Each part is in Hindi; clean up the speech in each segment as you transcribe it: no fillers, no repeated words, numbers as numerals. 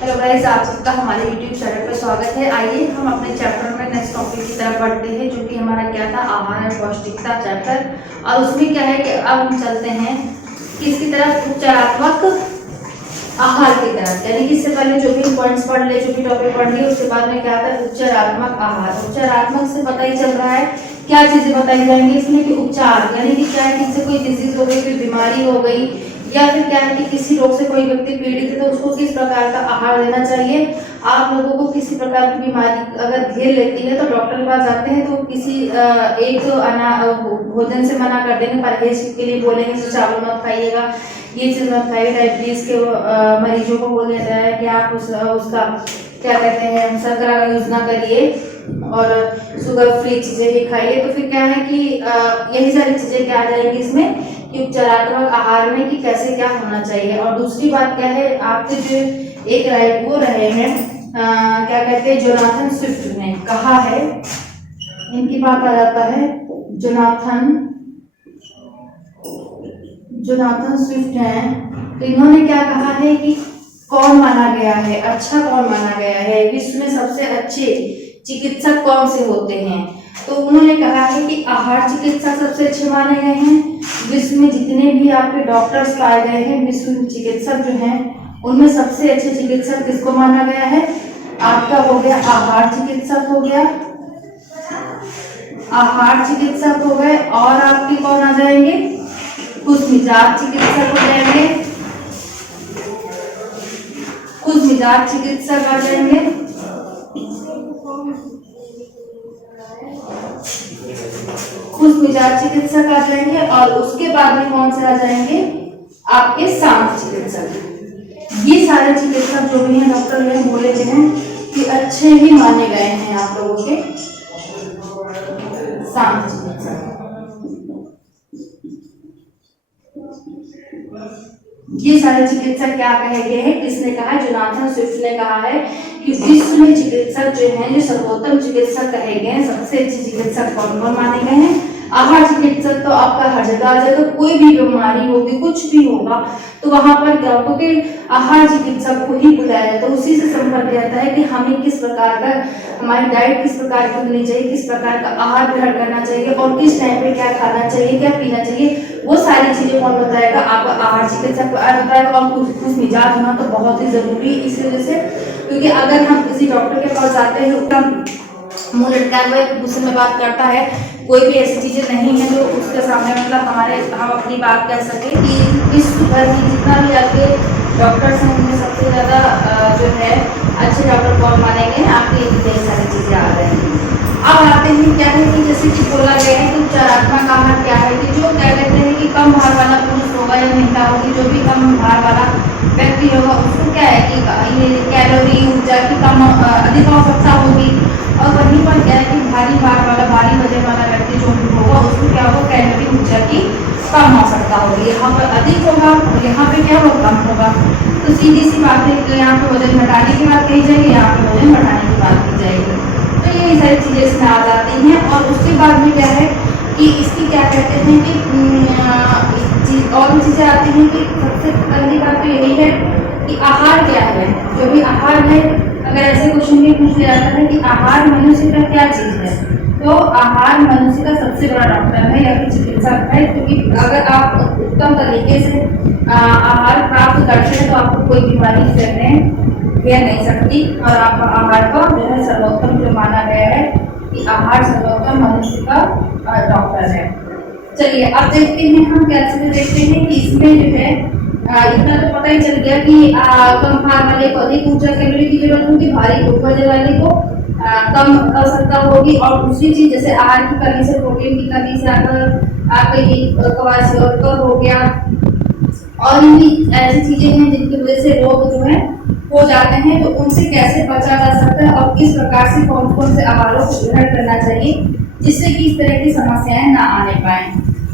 हेलो गाइस, आप सबका हमारे YouTube चैनल पर स्वागत है। आइए हम अपने चैप्टर में नेक्स्ट टॉपिक की तरफ बढ़ते हैं, जो कि हमारा क्या था, आहार और पौष्टिकता चैप्टर। और उसमें क्या है कि अब हम चलते हैं किसकी तरफ, उपचारात्मक आहार की तरफ। यानी कि इससे पहले जो भी पॉइंट्स पढ़ ले, जो भी टॉपिक पढ़ लिए, उसके बाद में क्या आता है, उपचारात्मक आहार। उपचारात्मक से पता ही चल रहा है क्या चीजें बताई जाएंगी इसमें कि उपचार, यानी कि क्या है कि इससे कोई डिजीज हो गई, कोई बीमारी हो गई, या फिर क्या है कि किसी रोग से कोई व्यक्ति पीड़ित है तो उसको किस प्रकार का आहार देना चाहिए। आप लोगों को किसी प्रकार की बीमारी अगर घेर लेती है तो डॉक्टर के पास जाते हैं तो किसी एक भोजन से मना कर देंगे, परहेज के लिए बोलेंगे तो चावल मत खाइएगा, ये चीज मत खाइए। डायबिटीज के मरीजों को बोल देता है कि आप उसका क्या कहते हैं, शर्करा का यूज ना करिए और शुगर फ्री चीजें भी खाइए। तो फिर क्या है कि यही सारी चीजें क्या आ जाएंगी इसमें कि उपचारात्मक आहार में कि कैसे क्या होना चाहिए। और दूसरी बात क्या है, आपके जो एक राइट वो रहे हैं क्या कहते हैं, जोनाथन स्विफ्ट ने कहा है, इनकी बात आ जाता है, जोनाथन स्विफ्ट हैं। तो इन्होंने क्या कहा है कि कौन माना गया है, अच्छा कौन माना गया है, विश्व में सबसे अच्छे चिकित्सक कौन से होते हैं। तो उन्होंने कहा है कि आहार चिकित्सक सबसे अच्छे माने गए हैं। विश्व में जितने भी आपके डॉक्टर्स पाए गए हैं, विश्व में चिकित्सक जो हैं, उनमें सबसे अच्छे चिकित्सक किसको माना गया है, आपका हो गया आहार चिकित्सक हो गया, आहार चिकित्सक हो गए। और आपके कौन आ जाएंगे, खुश मिजाज चिकित्सक हो जाएंगे, खुश मिजाज चिकित्सक आ जाएंगे, खुश मिजाज चिकित्सक आ जाएंगे। और उसके बाद में कौन से आ जाएंगे, आपके शांत चिकित्सक। ये सारे चिकित्सक जो भी हैं डॉक्टर ने बोले गए हैं कि अच्छे ही माने गए हैं आप लोगों के शांत चिकित्सक। ये सारे चिकित्सक क्या कहे गए हैं, किसने कहा है, जोनाथन स्विफ्ट ने कहा है कि विश्व में चिकित्सक जो हैं, जो सर्वोत्तम चिकित्सक कहे गए हैं, सबसे अच्छे चिकित्सक कौन कौन माने गए हैं। आहार चिकित्सक तो आपका हर जगह आ जाएगा, कोई भी बीमारी होगी, कुछ भी होगा तो वहां पर क्या होगा कि आहार चिकित्सक को ही बुलाया जाता है। उसी से संपर्क रहता है कि हमें किस प्रकार का, हमारी डाइट किस प्रकार की होनी चाहिए, किस प्रकार का आहार ग्रहण करना चाहिए और किस टाइम पे क्या खाना चाहिए, क्या पीना चाहिए, वो सारी चीजें कौन बताएगा, आपका आहार चिकित्सक बताएगा। और खुश मिजाज होना तो बहुत ही जरूरी है इस वजह से, क्योंकि अगर हम किसी डॉक्टर के पास जाते हैं, उसका मुंह लटकाए हुए गुस्से में बात करता है, कोई भी ऐसी चीजें नहीं है जो उसके सामने मतलब हम अपनी बात कह सके कि विश्व भर में जितना भी आपके डॉक्टर्स हैं उनमें सबसे ज्यादा जो है अच्छे डॉक्टर कौन माने गए, आपके ये सारी चीजें आ रही हैं। अब आते हैं क्या है कि जैसे कि बोला गया है कि उपचारात्मक आहार क्या है, कि जो क्या कहते हैं कि कम भार वाला पुरुष होगा या महिला होगी, जो भी कम भार वाला व्यक्ति होगा, उसको क्या है कि ये कैलोरी ऊर्जा की कम अधिक आवश्यकता होगी। और वहीं पर क्या है कि भारी भार वाला, भारी वजन वाला व्यक्ति जो भी होगा, उसको क्या होगा, कैलोरी ऊर्जा की कम आवश्यकता होगी। यहाँ पर अधिक होगा और यहाँ पे क्या होगा, कम होगा। तो सीधी सी बात है कि यहाँ पे वजन घटाने की बात कही जाएगी, यहाँ पे वजन बढ़ाने की बात की जाएगी। तो ये सारी चीजें इसमें आ जाती हैं। और उसके बाद में क्या है कि इसकी क्या कहते हैं कि और भी चीजें आती हैं कि सबसे पहली बात तो यही है कि आहार क्या है। जो भी आहार है, अगर ऐसे क्वेश्चन भी पूछ लिया जाता है कि आहार मनुष्य का क्या चीज है, तो आहार मनुष्य का सबसे बड़ा डॉक्टर है या फिर चिकित्सक है। क्योंकि अगर आप उत्तम तरीके से आहार प्राप्त करते हैं तो आपको कोई बीमारी घेर नहीं सकती। और आपका आहार का जो है सर्वोत्तम जो माना गया है कि आहार सर्वोत्तम मनुष्य का डॉक्टर है। चलिए अब देखते हैं, हम कैसे देखते हैं कि इसमें जो है इतना तो पता ही चल गया कि कम भार वाले को अधिक ऊर्जा कैलोरी की जरूरत होगी, भारी वजन वाले को कम आवश्यकता होगी। और दूसरी चीज जैसे आहार की कमी से, प्रोटीन की कमी से आपका ये क्वाशोर्कर हो गया, और भी ऐसी चीजें हैं जिनकी वजह से रोग जो है हो जाते हैं, तो उनसे कैसे बचा जा सकता है और किस प्रकार से कौन कौन से आहारों को ग्रहण करना चाहिए जिससे कि इस तरह की समस्याएं ना आने पाए।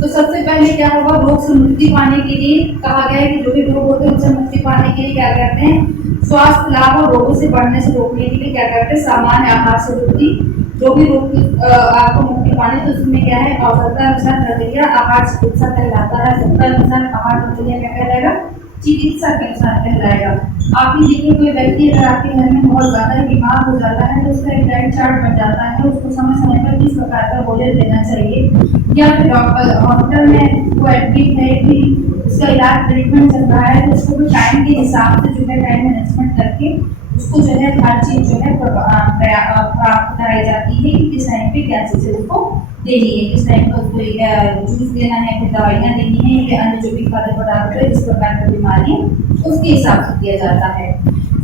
तो सबसे पहले क्या होगा, रोग से मुक्ति पाने के लिए कहा गया है कि जो भी रोग होते हैं उनसे मुक्ति पाने के लिए क्या करते हैं, स्वास्थ्य लाभ और रोगों से बढ़ने से रोकने के लिए क्या करते हैं, सामान्य आहार से मुक्ति। जो भी रोग आपको मुक्ति पाने तो उसमें क्या है, आवश्यकता अनुसार प्रक्रिया आहार चिकित्सा कहलाता है। आवश्यकता अनुसार आहार प्रक्रिया क्या कहलाएगा, चिकित्सा के अनुसार कहलाएगा। आप ही देखिए, कोई व्यक्ति अगर आपके घर में बहुत ज्यादा बीमार हो जाता है तो उसका एक डाइट चार्ट बन जाता है, उसको समय समय पर किस प्रकार का भोजन देना चाहिए, या फिर डॉक्टर हॉस्पिटल में वो एडमिट है कि उसका इलाज ट्रीटमेंट चल रहा है तो उसको भी टाइम के हिसाब से जो है टाइम मैनेजमेंट करके उसको जो है हर चीज जो है प्राप्त कराई जाती है कि किस टाइम पे क्या चीजें उसको देनी है, किस टाइम पे उसको जूस देना है, फिर दवाइयाँ देनी है, या अन्य जो भी खाद्य पदार्थ है जिस प्रकार की बीमारी उसके हिसाब से किया जाता है।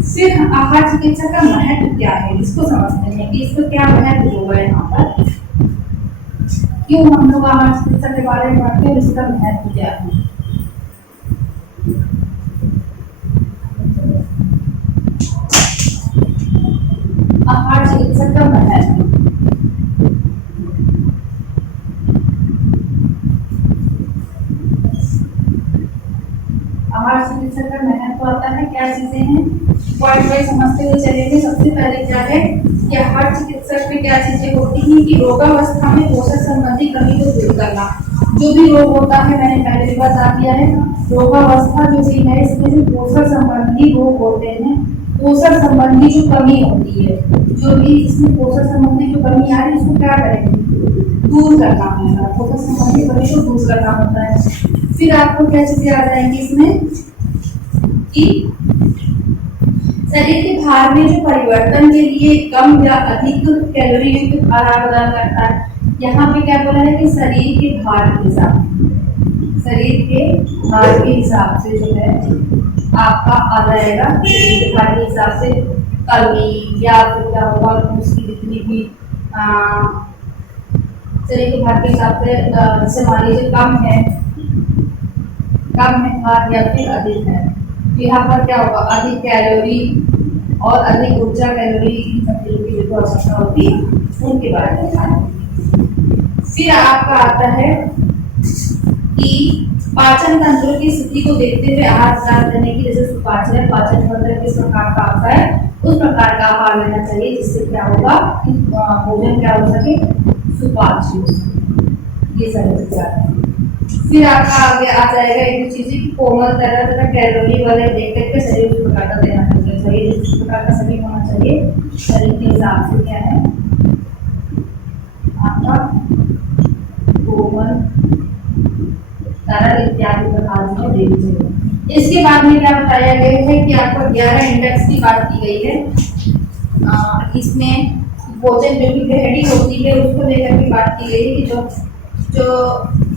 फिर आहार चिकित्सा का महत्व क्या है, इसको समझते हैं कि इसको क्या महत्व होगा यहाँ पर, क्यों हम लोग आहार चिकित्सा के बारे में पढ़ते हैं, इसका महत्व क्या है। आहार चिकित्सा का महत्व, आहार चिकित्सा का महत्व आता है, क्या चीजें हैं पॉइंट वाइज समझते हुए चलेंगे। सबसे पहले क्या है कि आहार चिकित्सक में क्या चीजें होती हैं कि रोगावस्था में पोषण संबंधी कमी को दूर करना। जो भी रोग होता है, मैंने पहले भी बता दिया है, रोगावस्था जो भी है इसमें जो पोषण संबंधी रोग होते हैं, पोषण संबंधी जो कमी होती है, जो भी इसमें पोषण संबंधी जो कमी आ रही है उसको क्या करेंगे, दूर करना होता है, पोषण संबंधी कमी को दूर करना होता है। फिर आपको क्या चीजें आ जाएंगी इसमें कि शरीर के भार में जो परिवर्तन के लिए कम या अधिक कैलोरी युक्त आहार प्रदान करता है। यहाँ पे क्या बोला है कि शरीर के भार के हिसाब, शरीर के भार के हिसाब से जो है आपका आ जाएगा, शरीर के भार के हिसाब से कमी या फिर क्या होगा उसकी जितनी भी शरीर के भार के हिसाब से जैसे मान लीजिए कम है भार या फिर अधिक है, यहाँ पर क्या होगा अधिक कैलोरी और अधिक ऊर्जा कैलोरी की जो आवश्यकता होती है उनके बारे में। फिर आपका आता है कि पाचन तंत्र की स्थिति को देखते हुए आहार प्रदान करने की, जैसे सुपाच्य पाचन तंत्र किस प्रकार का आता है उस प्रकार का आहार लेना चाहिए, जिससे क्या होगा कि भोजन क्या हो सके, सुपाच्य, ये सारी चीजें। फिर आपका आगे आ जाएगा एक चीज की कोमल तरह कैलोरी वाले देख करके शरीर उस प्रकार का देना चाहिए, जिस प्रकार का शरीर होना चाहिए शरीर के हिसाब से क्या है आपका कोमल तरल इत्यादि प्रकार में देनी चाहिए। इसके बाद में क्या बताया गया है कि आपको 11 इंडेक्स की बात की गई है। इसमें भोजन जो भी गहरी होती है उसको लेकर के बात की गई है कि जो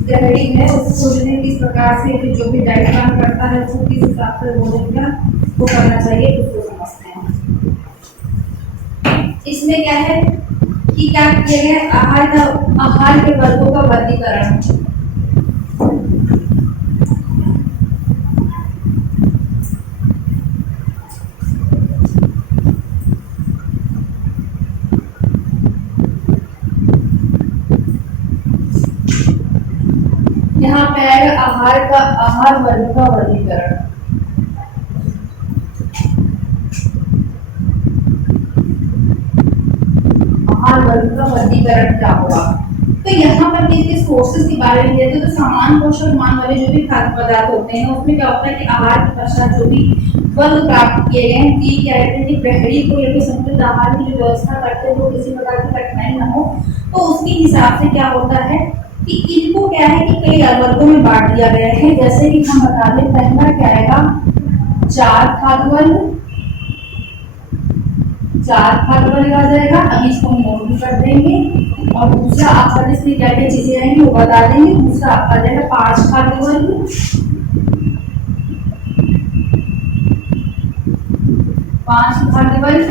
गहरी है उसको किस प्रकार से जो भी डाइट प्लान करता है उसको किस हिसाब से भोजन का वो करना चाहिए, उसको समझते हैं। इसमें क्या है कि क्या किया गया आहार के वर्गों का वर्गीकरण। यहाँ पे आएगा आहार वर्ग का वर्गीकरण। आहार वर्ग का वर्गीकरण क्या होगा, तो यहाँ पर किस सोर्सेज के बारे में देते हैं, तो समान पोषक मान वाले जो भी खाद्य पदार्थ होते हैं उसमें क्या होता है कि आहार के पश्चात जो भी वर्ग प्राप्त किए गए हैं कि क्या कहते हैं कि गहरी को लेकर संतुलित आहार की जो व्यवस्था करते हैं वो किसी प्रकार की कठिनाई न हो, तो उसके हिसाब से क्या होता है कि इनको क्या है कि कई वर्गों में बांट दिया गया है। जैसे कि हम बता दें, पहला क्या आएगा 4 खाद्य वर्ग, 4 खाद्य वर्ग आ जाएगा, अब इसको हम नोट भी कर देंगे। और दूसरा आपका इसमें क्या क्या चीजें आएंगी वो बता देंगे। दूसरा आपका आ जाएगा 5 खाद्य वर्ग, 5 खाद्य वर्ग।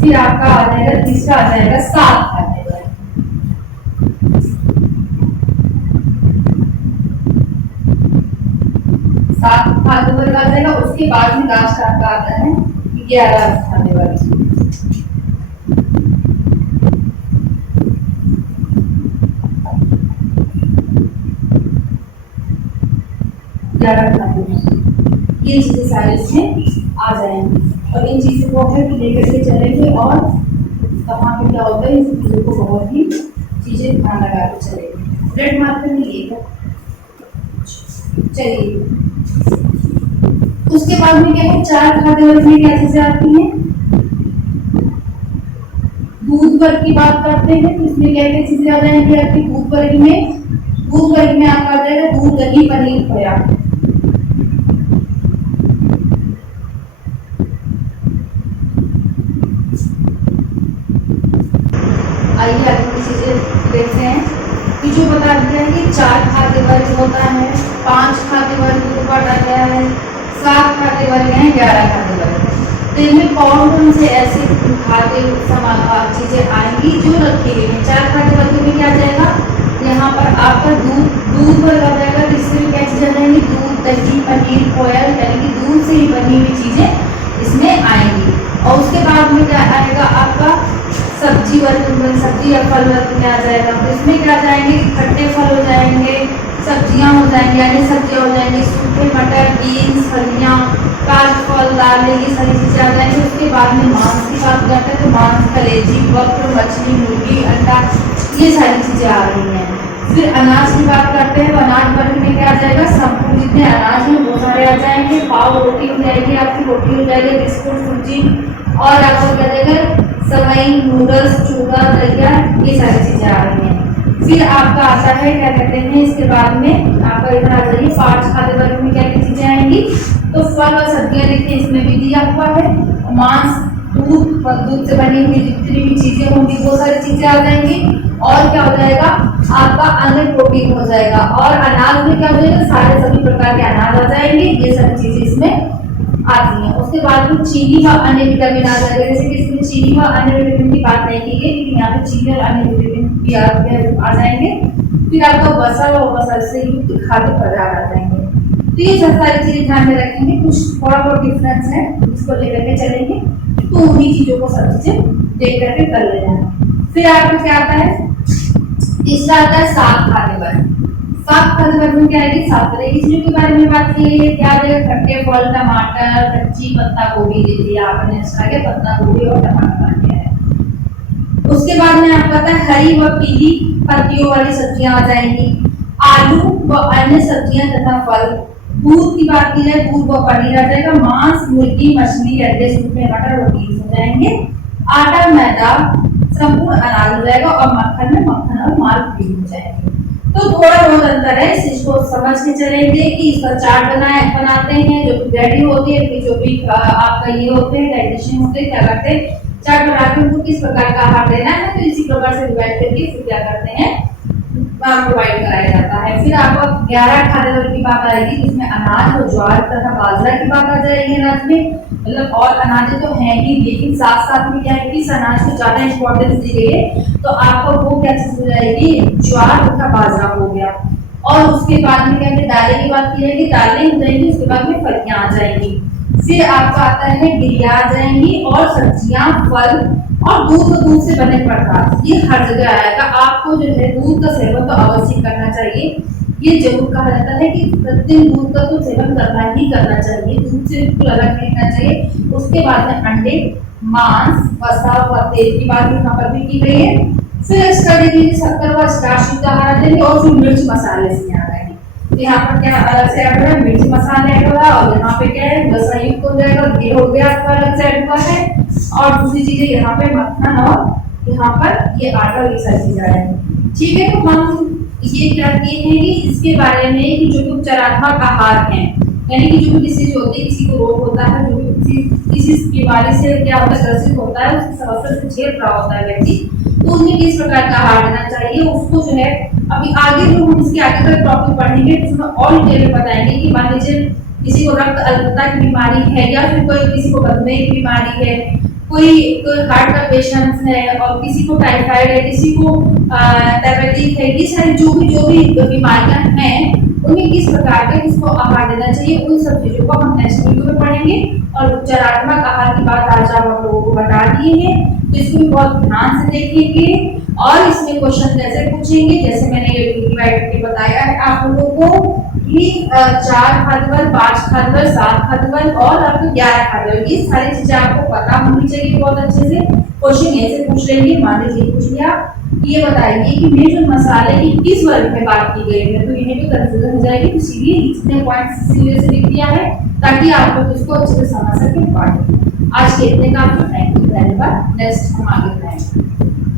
फिर आपका आ जाएगा तीसरा आ जाएगा 7 खाद्य वर्ग, 7 खाद्य वर्ग आ जाएगा। उसके बाद में लास्ट आपका आता है 11 खाद्य वर्ग, 11 खाद्य वर्ग। ये चीजें सारी इसमें आ जाएंगी और इन चीजों को है लेकर के चलेंगे और कहाँ पे क्या होता है इन चीजों को बहुत ही चीजें ध्यान लगा के चलेंगे। रेड मार्कर में लिएगा। चलिए उसके बाद में क्या है, 4 खाद्य वर्ग में क्या चीजें आती हैं, दूध वर्ग की बात करते हैं तो इसमें क्या क्या चीजें आ जाएंगी आपकी दूध वर्ग में। दूध वर्ग में आपका आ जाएगा दूध, दही, पनीर, खोया। आइए आगे चीजें देखते हैं कि जो बता दिया है कि 4 खाद्य वर्ग होता है, 5 खाद्य वर्ग को बांटा गया है, 7 खाद्य वर्ग हैं, 11 खाद्य वर्ग। तो इनमें कौन कौन से ऐसे खाद्य चीजें आएंगी जो रखी गई है। 4 खाद्य वर्ग में क्या आ जाएगा, यहाँ पर आपका दूध वर्ग आ जाएगा, जिससे क्या चीजें आ जाएंगी, दूध, दही, पनीर, खोया, यानी कि दूध से ही बनी हुई चीजें इसमें आएंगी। और उसके बाद में क्या आएगा आपका सब्जी वर्ग में, सब्जी या फल वर्ग में आ जाएगा। तो इसमें क्या जाएंगे, खट्टे फल हो जाएंगे, सब्जियां हो जाएंगी, यानी सब्जियां हो जाएंगी, सूखे मटर, बीन्स, फलियां, काट फल, दालें, ये सारी चीजें आ जाएंगी। उसके बाद में मांस की बात करते हैं तो मांस, कलेजी, बकरा, मछली, मुर्गी, अंडा, ये सारी चीजें आ रही हैं। फिर अनाज की बात करते हैं तो अनाज वर्ग में क्या आ जाएगा, संपूर्ण जितने अनाज हैं वो सारे आ जाएंगे। पाव रोटी हो जाएगी, आपकी रोटी हो जाएगी, बिस्कुट, सूजी, और आपको क्या देगा, सवई, नूडल्स, चूड़ा, दलिया, ये सारी चीजें आ रही हैं। फिर आपका आता है क्या कहते हैं, इसके बाद में आपका इधर आ जाइए 5 खाद्य वर्ग में क्या क्या चीजें आएंगी, तो फल और सब्जियां देखिए इसमें भी दिया हुआ है। मांस, दूध से बनी हुई जितनी भी चीजें होंगी वो सारी चीजें आ जाएंगी। और क्या हो जाएगा आपका अन्य प्रोटीन हो जाएगा। और अनाज में क्या हो जाएगा, सारे सभी प्रकार के अनाज आ जाएंगे, ये सारी चीजें इसमें आती हैं। उसके बाद में चीनी व अन्य विटामिन आ जाएगा, जैसे कि इसमें चीनी व अन्य विटामिन की बात नहीं की गई, लेकिन यहाँ पे चीनी और अन्य विटामिन भी आ जाएंगे। फिर आपका वसा व वसा से युक्त खाद्य पदार्थ आ जाएंगे। तो ये सब सारी चीजें ध्यान में रखेंगे, कुछ थोड़ा बहुत डिफरेंस है इसको लेकर के चलेंगे, तो उन्हीं चीजों को सब चीजें देख करके कर ले जाए। फिर आपको क्या आता है, तीसरा आता है 7 खाद्य वर्ग। 7 खाद्य वर्ग में क्या आएगी, 7 तरह की चीजों के बारे में बात की है। क्या आ जाएगा, खट्टे फल, टमाटर, कच्ची पत्ता गोभी दे दिया आपने, आगे पत्ता गोभी और टमाटर दिया है। उसके बाद में आपको आता है हरी व पीली पत्तियों वाली सब्जियां आ जाएंगी, आलू व अन्य सब्जियां तथा फल। दूध की बात की जाए, दूध व पनीर आ जाएगा। मांस, मुर्गी, मछली, अंडे, सूखे मटर और बीज हो जाएंगे। आटा, मैदा, संपूर्ण अनाज हो जाएगा। और मक्खन में मक्खन और मालपूड़ी हो जाएंगे। तो थोड़ा बहुत अंतर है, इसको समझ के चलेंगे कि इसका चार्ट बनाते हैं, जो रेडी होती है, जो भी आपका ये होते हैं डाइजेशन होते हैं, क्या करते हैं चार्ट बनाते हैं, उनको किस प्रकार का आहार देना है, तो इसी प्रकार से डिवाइड करके फिर क्या करते हैं प्रोवाइड कराया जाता है। फिर आपको 11 खाद्य वर्ग की बात आएगी, जिसमें अनाज और ज्वार तथा बाजरा की बात आ जाएगी। अनाज में मतलब और अनाज तो है ही, लेकिन साथ साथ में क्या है कि इस अनाज को ज्यादा इंपॉर्टेंस दी गई है, तो आपको वो क्या चीज हो जाएगी, ज्वार तथा बाजरा हो गया। और उसके बाद में क्या दालें की बात की जाएगी, दालें हो जाएंगी। उसके बाद में फलियां आ जाएंगी। फिर आपका आता है गिरिया आ जाएंगी, और सब्जियां, फल और दूध से बने पदार्थ, ये हर जगह आएगा। आपको जो है दूध का सेवन तो अवश्य करना चाहिए, ये जरूर कहा जाता है कि प्रतिदिन दूध का तो सेवन करना ही करना चाहिए, दूध से बिल्कुल अलग नहीं रहना चाहिए। उसके बाद में अंडे, मांस, वसा व तेल की बात यहाँ पर भी की गई है। फिर इसका देखिए शक्कर व स्टार्च युक्त आहार देंगे, और फिर मिर्च मसाले इसमें आ जाएंगे। तो यहाँ पर क्या अलग से ऐड हुआ है, मिर्च मसाले ऐड हुआ, और यहाँ पे क्या है वसा युक्त हो जाएगा, ये हो गया आपका अलग से ऐड हुआ है। और दूसरी चीजें यहाँ पे मक्खन और यहाँ पर ये आटा, ये सारी चीजें आ जाएंगी। ठीक है, तो हम ये क्या कहते हैं कि इसके बारे में कि जो उपचारात्मक आहार हैं, यानी कि जो किसी जो होती है, किसी को रोग होता है, जो किसी बीमारी से क्या होता है ग्रसित होता है, उसकी समस्या से झेल रहा होता है व्यक्ति, तो उन्हें किस प्रकार का आहार देना चाहिए, उसको जो है अभी आगे जो हम इसके आगे का टॉपिक पढ़ेंगे उसमें और डिटेल में बताएंगे कि मान लीजिए किसी को रक्त अल्पता की बीमारी है, या फिर कोई किसी को मधुमेह की बीमारी है, कोई हार्ट का पेशेंट है, और किसी को टाइफाइड है, किसी को डायबिटीज है, ये सारी जो भी बीमारियां हैं उन्हें किस प्रकार के किसको आहार देना चाहिए, उन सब चीजों को हम नेक्स्ट वीडियो में पढ़ेंगे। और उपचारात्मक आहार की बात आज आप लोगों को बता दिए हैं, तो इसको भी बहुत ध्यान से देखेंगे। और इसमें क्वेश्चन जैसे पूछेंगे, जैसे मैंने ये डिवाइड करके बताया है आप लोगों को कि 4 खाद्य वर्ग, 5 खाद्य वर्ग, 7 खाद्य वर्ग और आपको 11 खाद्य वर्ग, ये सारी चीजें आपको पता होनी चाहिए बहुत अच्छे से। क्वेश्चन ऐसे पूछ लेंगे, मान लीजिए पूछ लिया, ये बताइए कि मिर्च मसाले की किस वर्ग में बात की गई है, तो इन्हें भी कंफ्यूजन हो जाएगी, तो सीधे इसने पॉइंट सीधे से लिख दिया है ताकि आप लोग इसको अच्छे से समझ सकें, पढ़ें। आज के इतने काफी, थैंक यू, धन्यवाद। नेक्स्ट हम आगे बढ़ेंगे।